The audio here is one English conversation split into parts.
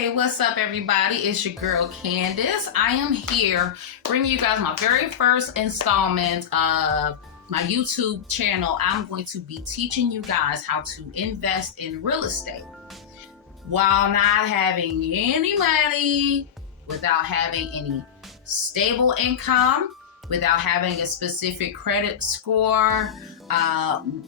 Hey, what's up, everybody? It's your girl Candace. I am here bringing you guys my very first installment of my YouTube channel. I'm going to be teaching you guys how to invest in real estate while not having any money, without having any stable income, without having a specific credit score,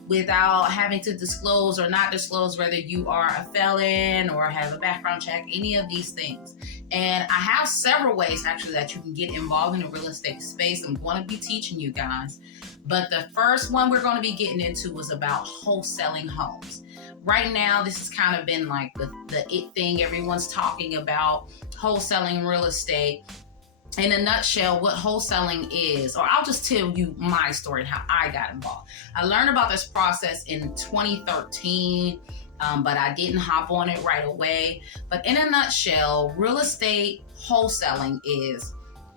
without having to disclose or not disclose whether you are a felon or have a background check, any of these things. And I have several ways actually that you can get involved in the real estate space. I'm going to be teaching you guys. But the first one we're going to be getting into was about wholesaling homes. Right now, this has kind of been like the it thing. Everyone's talking about wholesaling real estate. In a nutshell, what wholesaling is, or I'll just tell you my story and how I got involved. I learned about this process in 2013, but I didn't hop on it right away. But in a nutshell, real estate wholesaling is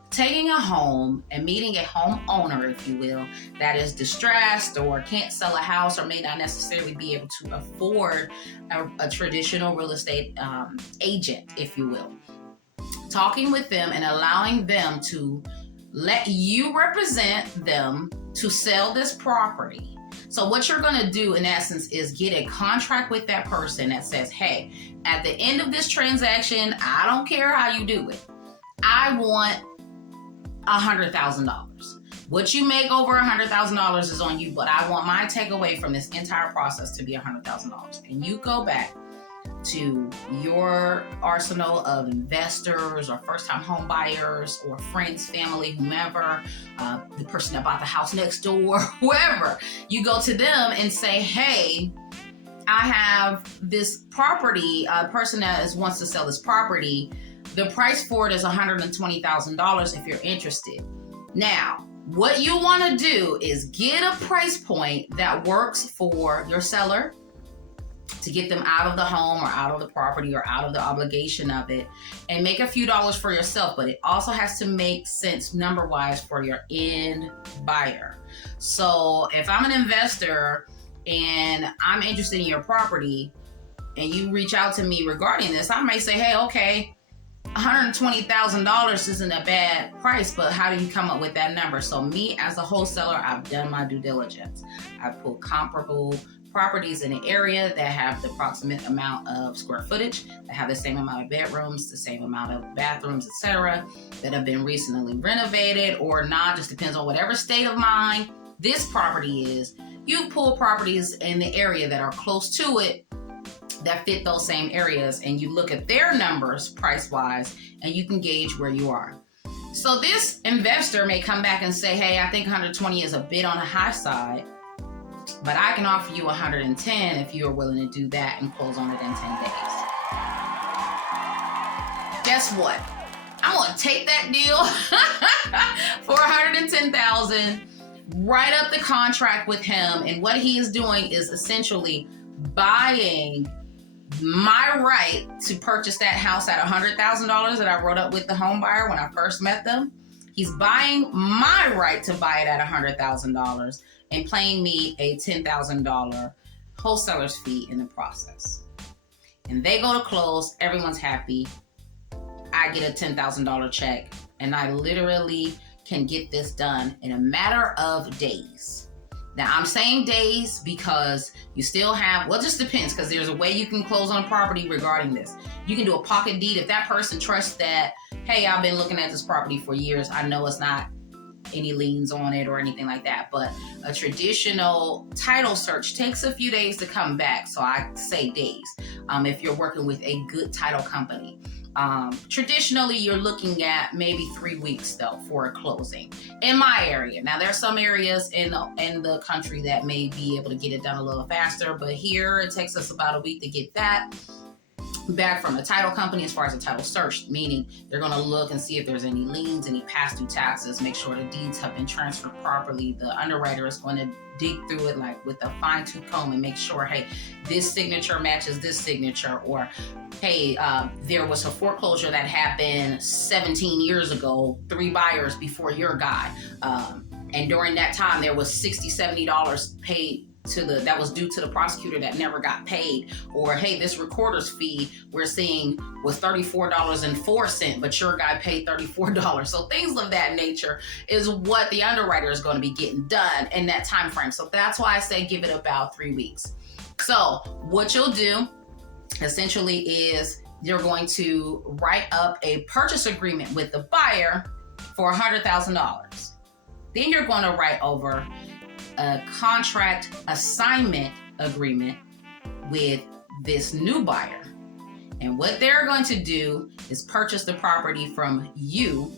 taking a home and meeting a homeowner, if you will, that is distressed or can't sell a house or may not necessarily be able to afford a traditional real estate agent, if you will. Talking with them and allowing them to let you represent them to sell this property. So what you're going to do in essence is get a contract with that person that says, hey, at the end of this transaction, I don't care how you do it, I want $100,000. What you make over $100,000 is on you, but I want my takeaway from this entire process to be $100,000. And you go back to your arsenal of investors or first-time home buyers or friends, family, whomever, the person that bought the house next door, whoever. You go to them and say, hey, I have this property, a person that wants to sell this property. The price for it is $120,000 if you're interested. Now, what you want to do is get a price point that works for your seller, to get them out of the home or out of the property or out of the obligation of it, and make a few dollars for yourself. But it also has to make sense number-wise for your end buyer. So if I'm an investor and I'm interested in your property and you reach out to me regarding this, I may say, hey, okay, $120,000 isn't a bad price, but how do you come up with that number? So me as a wholesaler, I've done my due diligence. I pulled comparable properties in an area that have the approximate amount of square footage, that have the same amount of bedrooms, the same amount of bathrooms, etc., that have been recently renovated or not, just depends on whatever state of mind this property is. You pull properties in the area that are close to it that fit those same areas, and you look at their numbers price-wise, and you can gauge where you are. So this investor may come back and say, hey, I think 120 is a bit on the high side, but I can offer you 110 if you're willing to do that and close on it in 10 days. Guess what? I'm going to take that deal for $110,000, write up the contract with him, and what he is doing is essentially buying my right to purchase that house at $100,000 that I wrote up with the home buyer when I first met them. He's buying my right to buy it at $100,000 and paying me a $10,000 wholesaler's fee in the process. And they go to close, everyone's happy. I get a $10,000 check, and I literally can get this done in a matter of days. Now, I'm saying days because you still have, well, it just depends, because there's a way you can close on a property regarding this. You can do a pocket deed if that person trusts that, hey, I've been looking at this property for years. I know it's not any liens on it or anything like that. But a traditional title search takes a few days to come back. So I say days if you're working with a good title company. Traditionally, you're looking at maybe 3 weeks though for a closing in my area. Now, there are some areas in the country that may be able to get it done a little faster, but here it takes us about a week to get that back from the title company as far as the title search, meaning they're going to look and see if there's any liens, any past due taxes, make sure the deeds have been transferred properly. The underwriter is going to dig through it like with a fine-tooth comb and make sure, hey, this signature matches this signature, or hey, there was a foreclosure that happened 17 years ago, 3 buyers before your guy, and during that time there was $60-$70 paid that was due to the prosecutor that never got paid, or hey, this recorder's fee we're seeing was $34.04, but your guy paid $34. So things of that nature is what the underwriter is going to be getting done in that time frame. So that's why I say give it about 3 weeks. So what you'll do essentially is you're going to write up a purchase agreement with the buyer for $100,000. Then you're going to write over a contract assignment agreement with this new buyer. And what they're going to do is purchase the property from you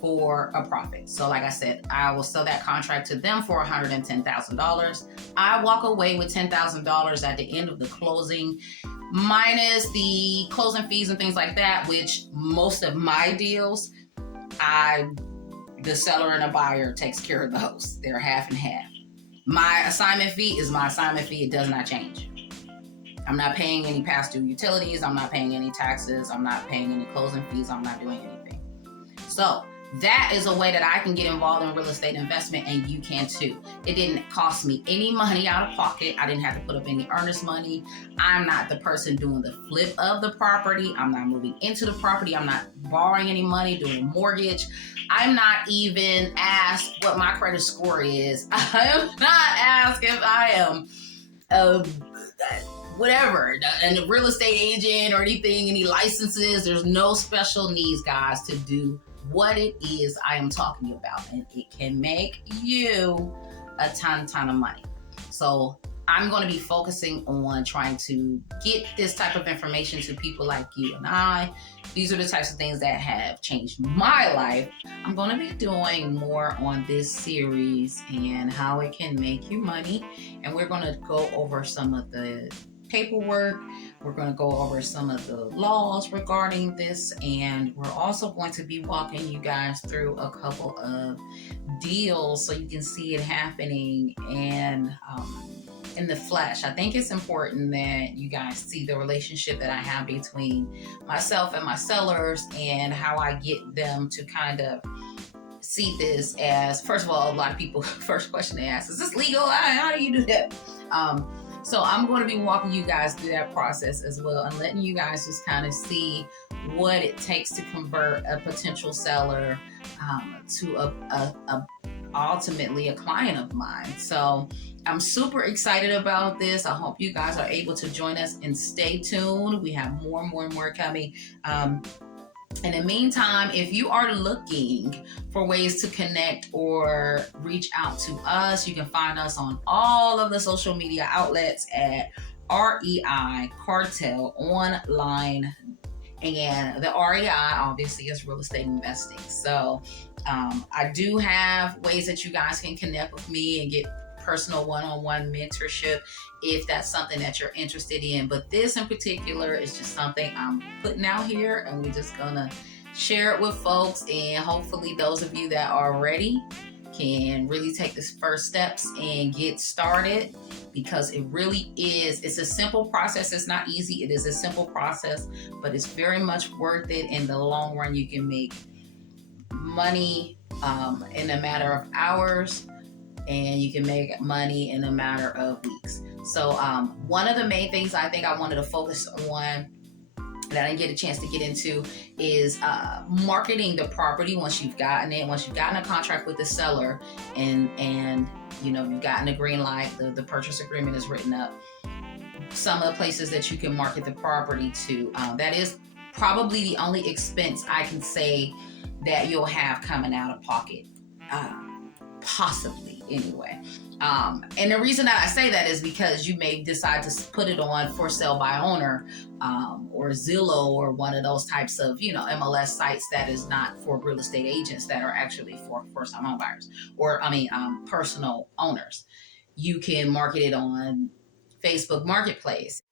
for a profit. So like I said, I will sell that contract to them for $110,000. I walk away with $10,000 at the end of the closing, minus the closing fees and things like that, which most of my deals, the seller and a buyer takes care of those. They're half and half. My assignment fee is my assignment fee. It does not change. I'm not paying any past due utilities. I'm not paying any taxes. I'm not paying any closing fees. I'm not doing anything. So that is a way that I can get involved in real estate investment, and you can too. It didn't cost me any money out of pocket. I didn't have to put up any earnest money. I'm not the person doing the flip of the property. I'm not moving into the property. I'm not borrowing any money, doing a mortgage. I'm not even asked what my credit score is. I am not asked if I am whatever, a real estate agent or anything, any licenses. There's no special needs, guys, to do what it is I am talking about, and it can make you a ton of money. So I'm going to be focusing on trying to get this type of information to people like you and I. These are the types of things that have changed my life. I'm going to be doing more on this series and how it can make you money, and we're going to go over some of the paperwork. We're going to go over some of the laws regarding this, and we're also going to be walking you guys through a couple of deals so you can see it happening and in the flesh. I think it's important that you guys see the relationship that I have between myself and my sellers, and how I get them to kind of see this as, first of all, a lot of people, first question they ask, is this legal? How do you do that? So I'm going to be walking you guys through that process as well, and letting you guys just kind of see what it takes to convert a potential seller to ultimately a client of mine. So I'm super excited about this. I hope you guys are able to join us and stay tuned. We have more and more coming. In the meantime, if you are looking for ways to connect or reach out to us, you can find us on all of the social media outlets at REI Cartel Online. And the REI obviously is real estate investing. So I do have ways that you guys can connect with me and get personal one-on-one mentorship if that's something that you're interested in. But this in particular is just something I'm putting out here, and we're just gonna share it with folks, and hopefully those of you that are ready can really take this first steps and get started, because it really is, it's a simple process. It's not easy. It is a simple process, but it's very much worth it. In the long run, you can make money in a matter of hours, and you can make money in a matter of weeks. So one of the main things I think I wanted to focus on that I didn't get a chance to get into is marketing the property once you've gotten it, once you've gotten a contract with the seller, and you know, you've gotten a green light, the purchase agreement is written up. Some of the places that you can market the property to, that is probably the only expense I can say that you'll have coming out of pocket, possibly anyway. And the reason that I say that is because you may decide to put it on for sale by owner, or Zillow, or one of those types of, you know, MLS sites that is not for real estate agents, that are actually for first-time home buyers, or personal owners. You can market it on Facebook Marketplace.